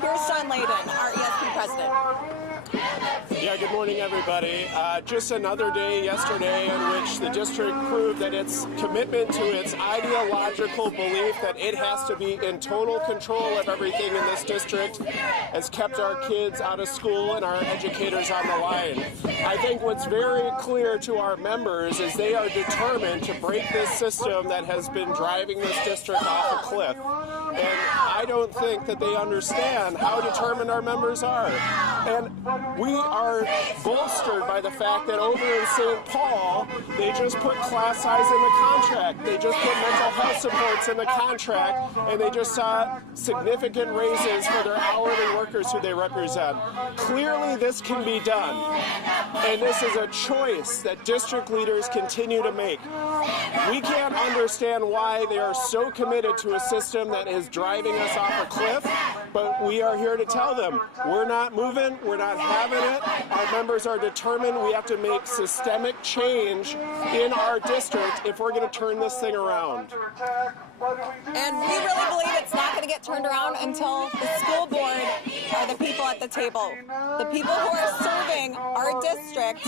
Here's Sean Layden, our ESP president. Yeah, good morning, everybody. Just another day yesterday in which the district proved that its commitment to its ideological belief that it has to be in total control of everything in this district has kept our kids out of school and our educators on the line. I think what's very clear to our members is they are determined to break this system that has been driving this district off a cliff. And I don't think that they understand how determined our members are. And we are bolstered by the fact that over in St. Paul, they just put class size in the contract. They just put mental health supports in the contract, and they just saw significant raises for their hourly workers who they represent. Clearly, this can be done. And this is a choice that district leaders continue to make. We can't understand why they are so committed to a system that is driving us off a cliff, but we are here to tell them we're not moving, we're not having it. Our members are determined we have to make systemic change in our district if we're going to turn this thing around. And we really believe it's not going to get turned around until the school board are the people at the table. The people who are serving our district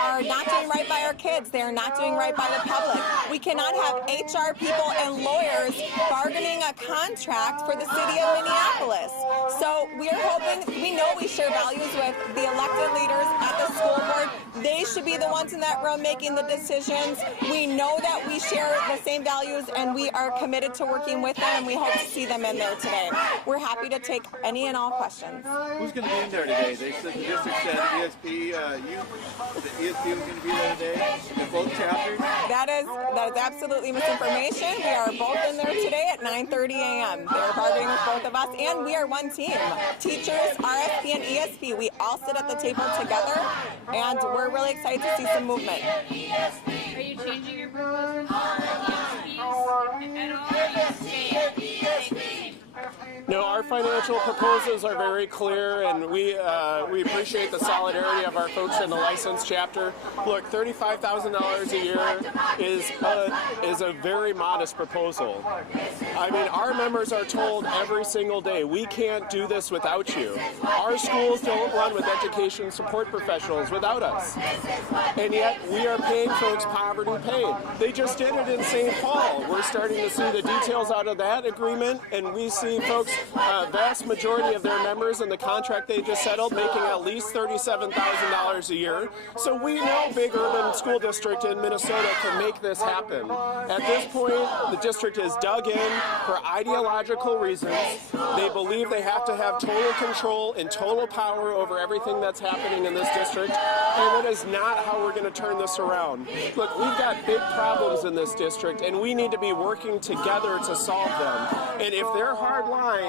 are not doing right by our kids. They are not doing right by the public. We cannot have HR people and lawyers bargaining a contract for the city of Minneapolis. So we're hoping, we know we share values with the elected leaders at the school board. They should be the ones in that room making the decisions. We know that we share the same values, and we are committed to working with them, and we hope to see them in there today. We're happy to take any and all questions. Who's going to be in there today? They said the district said ESP, the ESP was going to be there today in both chapters? That is absolutely misinformation. We are both in there today at 9:30 a.m. They're bargaining with both of us, and we are one team. Teachers, RSP, and ESP, we all sit at the table together, and we're really excited to see some movement. Are you changing your proposals for ESPs at all, or are you staying? No, our financial proposals are very clear, and we appreciate the solidarity of our folks in the licensed chapter. Look, $35,000 a year is a very modest proposal. I mean, our members are told every single day, we can't do this without you. Our schools don't run with education support professionals without us. And yet, we are paying folks poverty pay. They just did it in St. Paul. We're starting to see the details out of that agreement, and we see folks, vast majority of their members in the contract they just settled making at least $37,000 a year. So we know big urban school district in Minnesota can make this happen. At this point, the district is dug in for ideological reasons. They believe they have to have total control and total power over everything that's happening in this district, and that is not how we're going to turn this around. Look, we've got big problems in this district, and we need to be working together to solve them. And if their hard line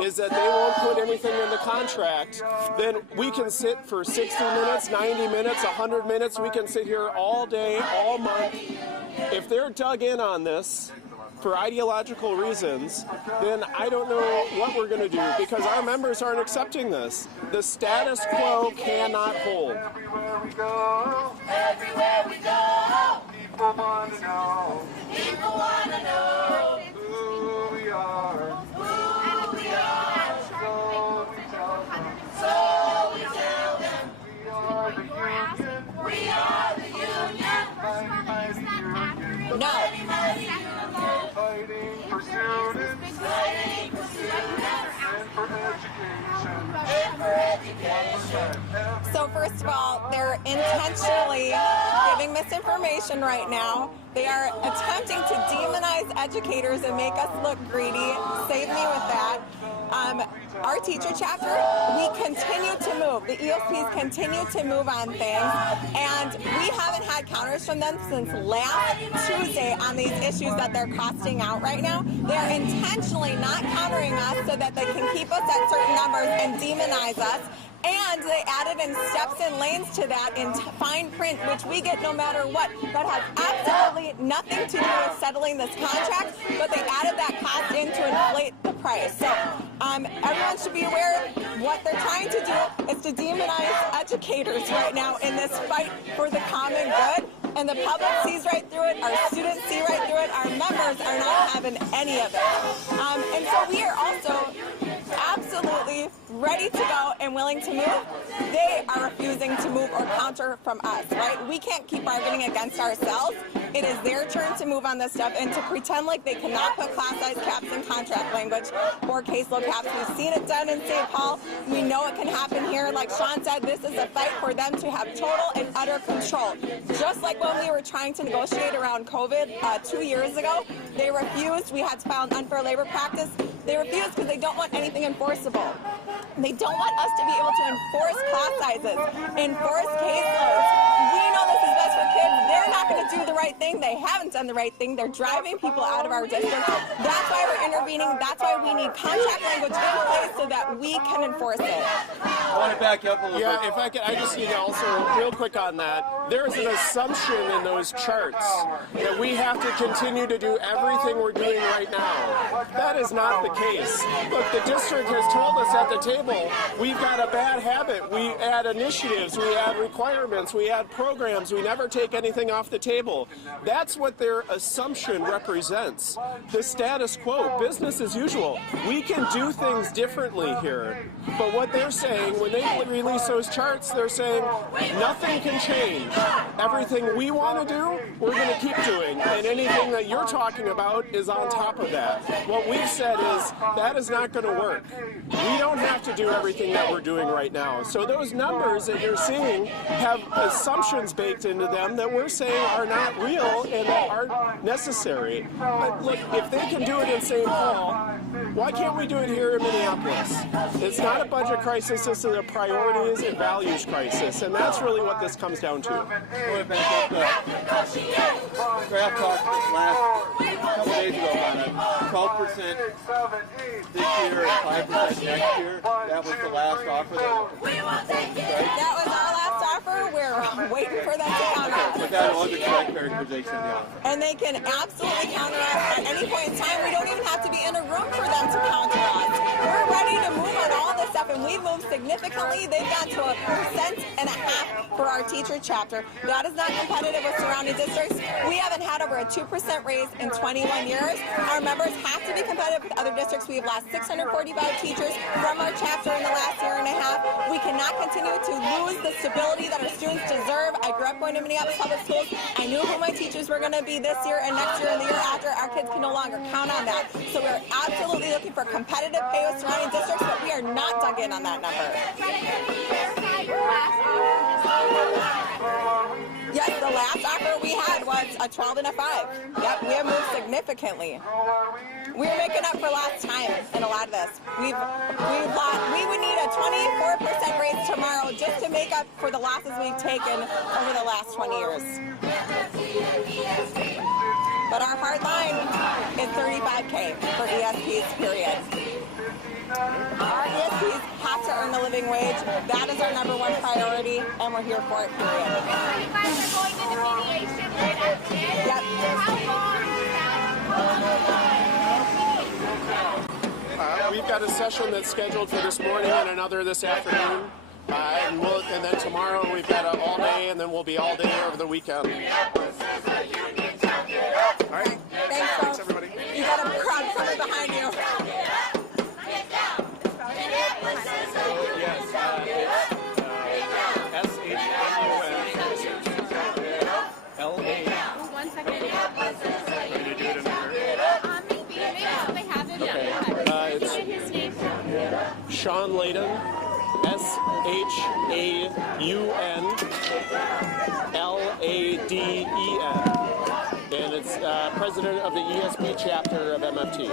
is that they won't put anything in the contract, then we can sit for 60 minutes, 90 minutes, 100 minutes. We can sit here all day, all month. If they're dug in on this for ideological reasons, then I don't know what we're going to do, because our members aren't accepting this. The status quo cannot hold. Everywhere we go, people want to know. People want to know who we are. Who we are. So we tell them we are the union. We are the union. No. Fighting for students. Fighting for students. And for education. And for education. So first of all, they're intentionally giving misinformation right now. They are attempting to demonize educators and make us look greedy. Save me with that. Our teacher chapter, we continue to move. The ESPs continue to move on things, and we haven't had counters from them since last Tuesday on these issues that they're costing out right now. They're intentionally not countering us so that they can keep us at certain numbers and demonize us. And they added in steps and lanes to that in fine print, which we get no matter what. That has absolutely nothing to do with settling this contract, but they added that cost in to inflate the price. So everyone should be aware what they're trying to do is to demonize educators right now in this fight for the common good. And the public sees right through it, our students see right through it, our members are not having any of it. And so we are also absolutely ready to go and willing to move, they are refusing to move or counter from us, right? We can't keep bargaining against ourselves. It is their turn to move on this stuff and to pretend like they cannot put class size caps in contract language or caseload caps. We've seen it done in St. Paul. We know it can happen here. Like Sean said, this is a fight for them to have total and utter control. Just like when we were trying to negotiate around COVID 2 years ago, they refused. We had to file an unfair labor practice. They refused because they don't want anything enforceable. They don't want us to be able to enforce class sizes, enforce caseloads. We know this is best for kids. They're not going to do the right thing. They haven't done the right thing. They're driving people out of our district. That's why we're intervening. That's why we need contract language in place so that we can enforce it. I want to back up a little bit. Yeah, if I could, I just need to also, real quick on that, there's an assumption in those charts that we have to continue to do everything we're doing right now. That is not the case. Look, the district has told us at the table, we've got a bad habit. We add initiatives, we add requirements, we add programs, we never take anything off the table. That's what their assumption represents. The status quo, business as usual. We can do things differently here. But what they're saying, when they release those charts, they're saying nothing can change. Everything we want to do, we're going to keep doing. And anything that you're talking about is on top of that. What we've said is that is not going to work. We don't have to do everything that we're doing right now. So those numbers that you're seeing have assumptions baked into them that we're saying are not real and that aren't necessary. But look, if they can do it in St. Paul, why can't we do it here in Minneapolis? It's not a budget crisis, it's a priorities and values crisis, and that's really what this comes down to. Craft talk last couple days ago on it. 12% this year and 5% next year. That was the last offer. That was our last offer. We're waiting for them to counter us. But that was the correct characterization of the offer. And they can absolutely counter us at any point in time. We don't even have to be in a room for them to counter us. We're ready to move on all this stuff, and we've moved significantly. They've got to 1.5% for our teacher chapter. That is not competitive with surrounding districts. We haven't had over a 2% raise in 21 years. Our members have to be competitive with other districts. We have lost 645 teachers from our chapter in the last year and a half. We cannot continue to lose the stability that our students deserve. I grew up going to Minneapolis Public Schools. I knew who my teachers were going to be this year and next year and the year after. Our kids can no longer count on that. So we're absolutely looking for competitive pay with surrounding districts, but we are not dug in on that number. Yes, the last offer we had was a 12 and a 5. Yep, we have moved significantly. We're making up for lost time in a lot of this. We would need a 24% raise tomorrow just to make up for the losses we've taken over the last 20 years. But our hard line is $35K for ESPs, period. Our ESPs have to earn the living wage. That is our number one priority, and we're here for it, period. You guys are going into mediation right after this? Yep. How long? We've got a session that's scheduled for this morning and another this afternoon. And then tomorrow we've got an all day, and then we'll be all day over the weekend. All right. Thanks, everybody. You got a crowd coming behind you. Yes, S-H-A-U-N-L-A. 1 second. Are you going to do it in here? Maybe so they have it. Okay. It's His name. Sean Layden, S-H-A-U-N-L-A-D-E-N. And it's president of the ESP chapter of MFT.